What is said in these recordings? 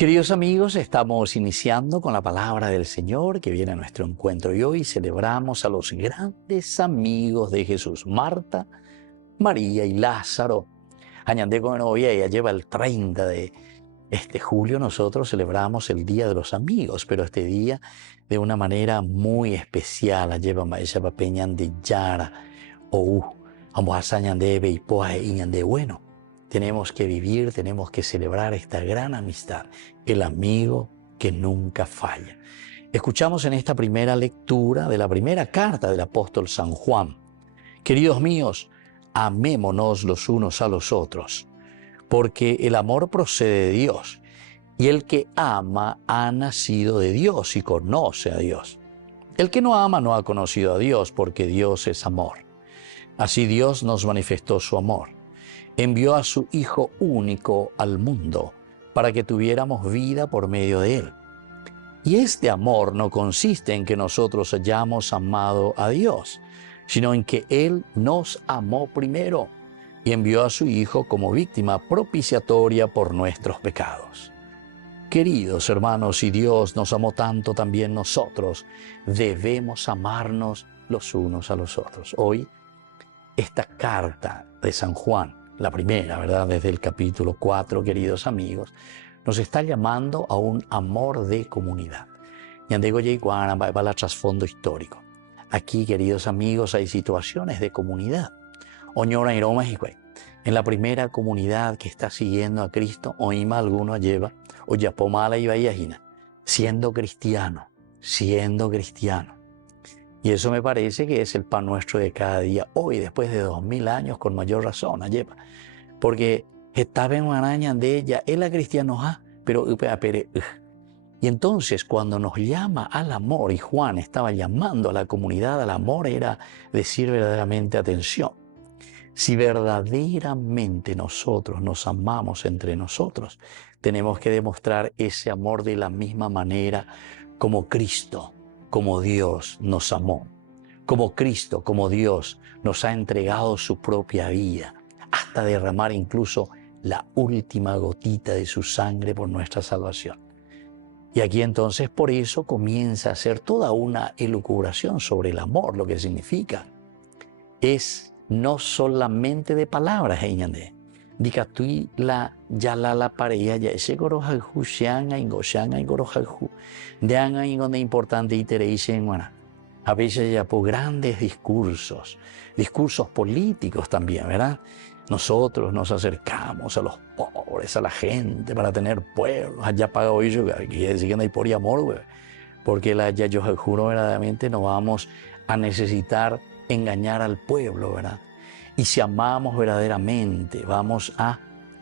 Queridos amigos, estamos iniciando con la palabra del Señor que viene a nuestro encuentro y hoy celebramos a los grandes amigos de Jesús, Marta, María y Lázaro. Añandé con novia, ella lleva el 30 de julio, nosotros celebramos el Día de los Amigos, pero este día de una manera muy especial, lleva ella papeñan de Yara, o vamos a Añandé, Beipoa y Ñandé bueno. Tenemos que vivir, tenemos que celebrar esta gran amistad, el amigo que nunca falla. Escuchamos en esta primera lectura de la primera carta del apóstol San Juan. Queridos míos, amémonos los unos a los otros, porque el amor procede de Dios, y el que ama ha nacido de Dios y conoce a Dios. El que no ama no ha conocido a Dios, porque Dios es amor. Así Dios nos manifestó su amor. Envió a su Hijo único al mundo para que tuviéramos vida por medio de Él. Y este amor no consiste en que nosotros hayamos amado a Dios, sino en que Él nos amó primero y envió a su Hijo como víctima propiciatoria por nuestros pecados. Queridos hermanos, si Dios nos amó tanto, también nosotros debemos amarnos los unos a los otros. Hoy, esta carta de San Juan, la primera, ¿verdad? Desde el capítulo 4, queridos amigos, nos está llamando a un amor de comunidad. Y andego va el trasfondo histórico. Aquí, queridos amigos, hay situaciones de comunidad. Oñora y Roma, en la primera comunidad que está siguiendo a Cristo, oíma alguno lleva, o yapomala y vayajina, siendo cristiano. Y eso me parece que es el pan nuestro de cada día, hoy, después de 2000 años, con mayor razón, lleva. Porque estaba en una araña de ella, él la cristianoja, pero y entonces cuando nos llama al amor, y Juan estaba llamando a la comunidad al amor, era decir verdaderamente atención. Si verdaderamente nosotros nos amamos entre nosotros, tenemos que demostrar ese amor de la misma manera como Cristo, como Dios nos amó, como Cristo, como Dios nos ha entregado su propia vida, hasta derramar incluso la última gotita de su sangre por nuestra salvación. Y aquí entonces por eso comienza a hacer toda una elucubración sobre el amor, lo que significa. Es no solamente de palabras, dica tú la yala pareja ya ese gorojalju xianga y gorojalju de anga y donde importante y tereice en guana. A veces ya por grandes discursos políticos también, ¿verdad? Nosotros nos acercamos a los pobres, a la gente para tener pueblos. Allá paga hoy yo que decir que no hay por y amor, güey. Porque ya yo juro verdaderamente no vamos a necesitar engañar al pueblo, ¿verdad? Y si amamos verdaderamente, vamos a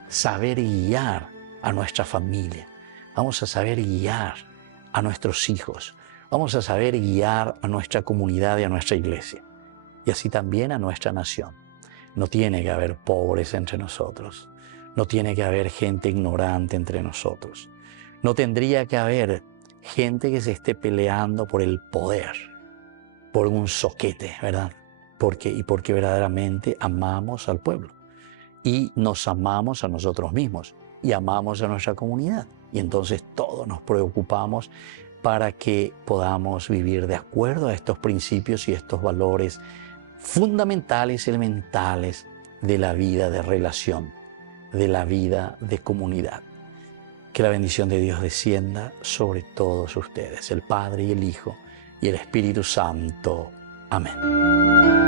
saber guiar a nuestra familia, vamos a saber guiar a nuestros hijos, vamos a saber guiar a nuestra comunidad y a nuestra iglesia, y así también a nuestra nación. No tiene que haber pobres entre nosotros, no tiene que haber gente ignorante entre nosotros, no tendría que haber gente que se esté peleando por el poder, por un soquete, ¿verdad? Porque verdaderamente amamos al pueblo y nos amamos a nosotros mismos y amamos a nuestra comunidad. Y entonces todos nos preocupamos para que podamos vivir de acuerdo a estos principios y estos valores fundamentales, elementales de la vida de relación, de la vida de comunidad. Que la bendición de Dios descienda sobre todos ustedes, el Padre y el Hijo y el Espíritu Santo. Amén.